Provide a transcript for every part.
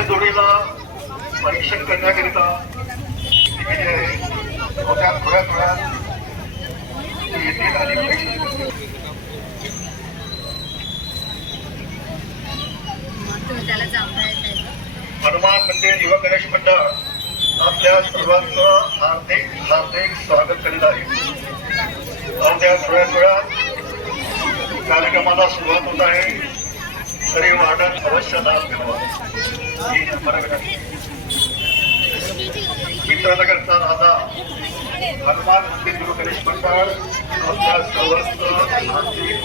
जोडीला परीक्षण करण्याकरिता थोड्या थोड्या थोड्या येतील आणि हनुमान मंदिर युवा गणेश मंडळ आपल्या सर्वांचं हार्दिक हार्दिक स्वागत करीत आहे. अवघ्या थोड्या थोड्या कार्यक्रमाला सुरुवात होत आहे. तरी वाटत अवश्य लाभ घ्यावा मित्रनगरचा राजा हनुमान मंदिर गुरु गणेश मंडळ आपल्या सर्वांचं हार्दिक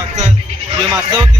मागचा जे मागचा